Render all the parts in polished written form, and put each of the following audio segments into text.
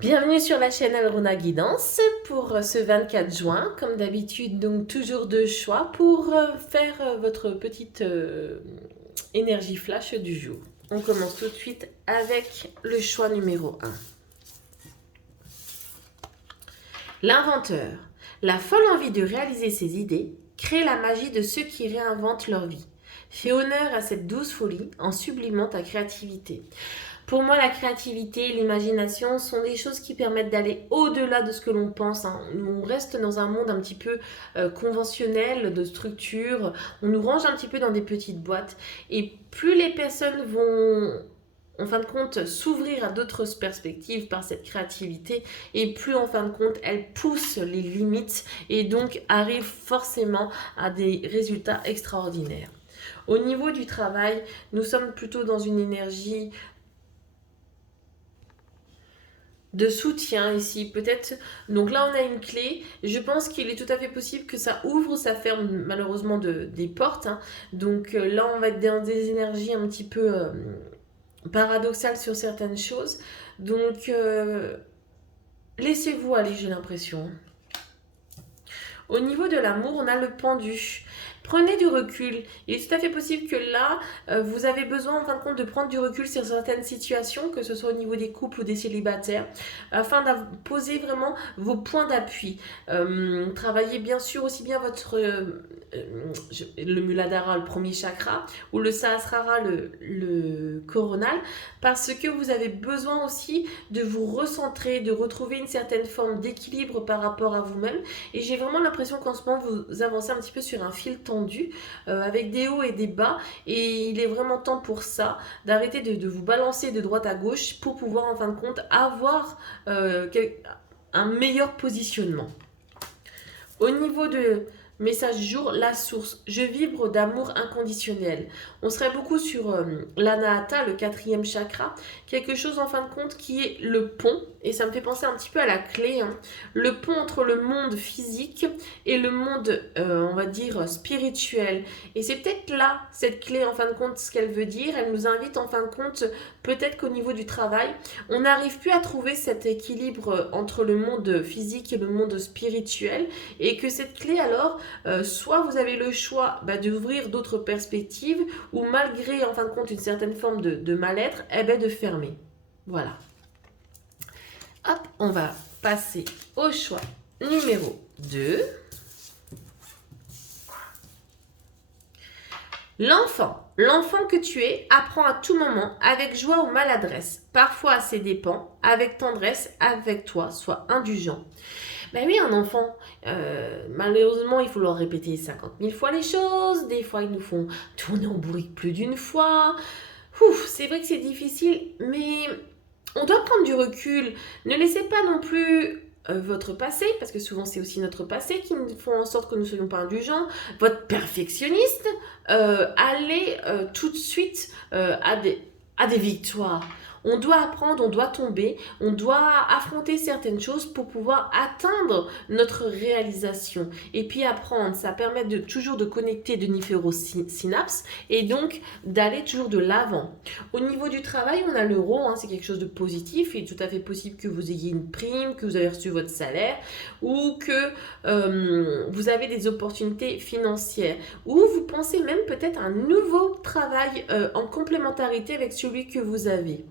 Bienvenue sur la chaîne Alruna Guidance pour ce 24 juin. Comme d'habitude, donc toujours deux choix pour faire votre petite énergie flash du jour. On commence tout de suite avec le choix numéro 1. L'inventeur. La folle envie de réaliser ses idées crée la magie de ceux qui réinventent leur vie. Fais honneur à cette douce folie en sublimant ta créativité. Pour moi, la créativité et l'imagination sont des choses qui permettent d'aller au-delà de ce que l'on pense. On reste dans un monde un petit peu conventionnel, de structure. On nous range un petit peu dans des petites boîtes. Et plus les personnes vont, en fin de compte, s'ouvrir à d'autres perspectives par cette créativité, et plus, en fin de compte, elles poussent les limites et donc arrivent forcément à des résultats extraordinaires. Au niveau du travail, nous sommes plutôt dans une énergie de soutien ici, peut-être. Donc là, on a une clé. Je pense qu'il est tout à fait possible que ça ouvre ou ça ferme malheureusement des portes. Donc là, on va être dans des énergies un petit peu paradoxales sur certaines choses. Donc laissez-vous aller, j'ai l'impression. Au niveau de l'amour, on a le pendu. Prenez du recul. Il est tout à fait possible que là, vous avez besoin en fin de compte de prendre du recul sur certaines situations, que ce soit au niveau des couples ou des célibataires, afin de poser vraiment vos points d'appui. Travaillez bien sûr aussi bien le Muladhara, le premier chakra, ou le Sahasrara, le coronal, parce que vous avez besoin aussi de vous recentrer, de retrouver une certaine forme d'équilibre par rapport à vous-même. Et j'ai vraiment l'impression qu'en ce moment, vous avancez un petit peu sur un fil tendu, avec des hauts et des bas. Et il est vraiment temps pour ça, d'arrêter de vous balancer de droite à gauche pour pouvoir, en fin de compte, avoir un meilleur positionnement. Au niveau de message du jour, la source. Je vibre d'amour inconditionnel. On serait beaucoup sur l'anahata, le quatrième chakra. Quelque chose en fin de compte qui est le pont. Et ça me fait penser un petit peu à la clé. Le pont entre le monde physique et le monde, on va dire, spirituel. Et c'est peut-être là, cette clé, en fin de compte, ce qu'elle veut dire. Elle nous invite, en fin de compte, peut-être qu'au niveau du travail, on n'arrive plus à trouver cet équilibre entre le monde physique et le monde spirituel. Et que cette clé, alors, soit vous avez le choix d'ouvrir d'autres perspectives, ou malgré en fin de compte une certaine forme de mal-être, de fermer. Voilà. Hop, on va passer au choix numéro 2. L'enfant. L'enfant que tu es apprend à tout moment, avec joie ou maladresse, parfois à ses dépens, avec tendresse, avec toi, sois indulgent. Ben oui, un enfant, malheureusement, il faut leur répéter 50 000 fois les choses. Des fois, ils nous font tourner en bourrique plus d'une fois. Ouf, c'est vrai que c'est difficile, mais on doit prendre du recul. Ne laissez pas non plus votre passé, parce que souvent c'est aussi notre passé qui font en sorte que nous ne soyons pas indulgents, votre perfectionniste, aller tout de suite à des victoires. On doit apprendre, on doit tomber, on doit affronter certaines choses pour pouvoir atteindre notre réalisation. Et puis apprendre, ça permet toujours de connecter de différents synapses et donc d'aller toujours de l'avant. Au niveau du travail, on a l'euro, c'est quelque chose de positif. Il est tout à fait possible que vous ayez une prime, que vous avez reçu votre salaire ou que vous avez des opportunités financières. Ou vous pensez même peut-être à un nouveau travail en complémentarité avec celui que vous avez.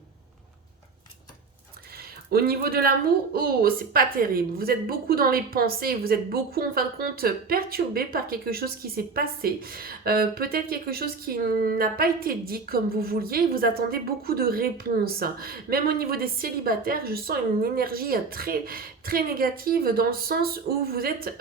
Au niveau de l'amour, oh, c'est pas terrible. Vous êtes beaucoup dans les pensées, vous êtes beaucoup en fin de compte perturbé par quelque chose qui s'est passé. Peut-être quelque chose qui n'a pas été dit comme vous vouliez. Vous attendez beaucoup de réponses. Même au niveau des célibataires, je sens une énergie très, très négative dans le sens où vous êtes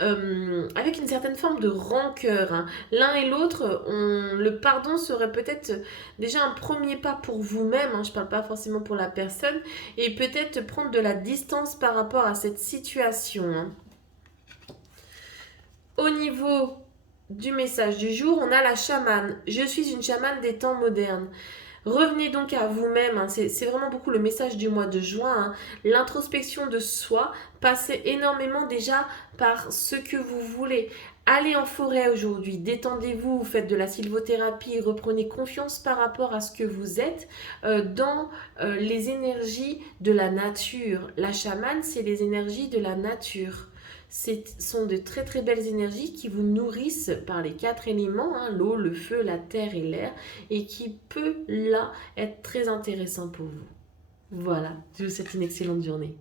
avec une certaine forme de rancœur. L'un et l'autre, le pardon serait peut-être déjà un premier pas pour vous-même. Je ne parle pas forcément pour la personne. Et peut-être prendre de la distance par rapport à cette situation. Au niveau du message du jour, on a la chamane. Je suis une chamane des temps modernes. Revenez donc à vous-même, c'est vraiment beaucoup le message du mois de juin, l'introspection de soi, passez énormément déjà par ce que vous voulez. Allez en forêt aujourd'hui, détendez-vous, faites de la sylvothérapie, reprenez confiance par rapport à ce que vous êtes dans les énergies de la nature. La chamane, c'est les énergies de la nature. Ce sont de très très belles énergies qui vous nourrissent par les 4 éléments, hein, l'eau, le feu, la terre et l'air, et qui peut là être très intéressant pour vous. Voilà, je vous souhaite une excellente journée.